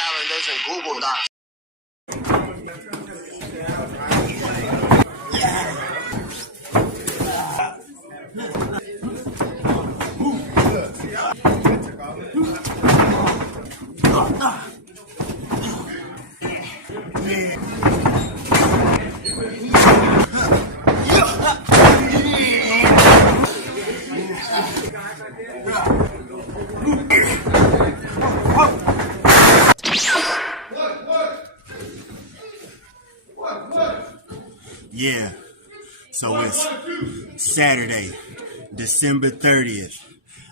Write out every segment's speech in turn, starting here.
calendars and Google Docs. Yeah, so it's Saturday, December 30th.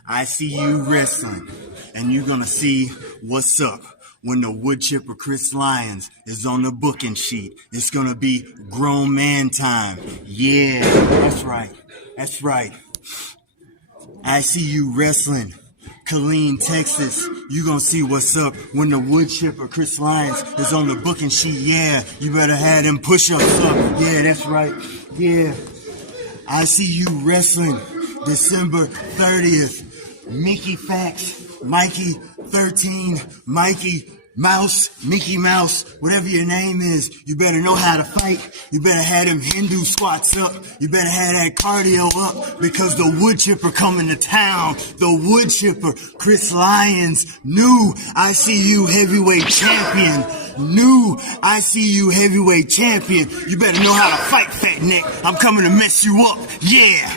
I see you wrestling, and you're gonna see what's up when the wood chipper Chris Lyons is on the booking sheet. It's gonna be grown man time. Yeah, that's right. That's right. I see you wrestling. Killeen, Texas, you gonna see what's up when the wood chipper Chris Lyons is on the booking sheet. Yeah, you better have them push-ups up. Yeah, that's right. Yeah. I see you wrestling December 30th. Mickey Facts, Mikey 13, Mikey Mouse, Mickey Mouse, whatever your name is, you better know how to fight. You better have them Hindu squats up. You better have that cardio up because the wood chipper coming to town. The wood chipper, Chris Lyons, new ICU heavyweight champion. New ICU heavyweight champion. You better know how to fight, fat neck. I'm coming to mess you up. Yeah.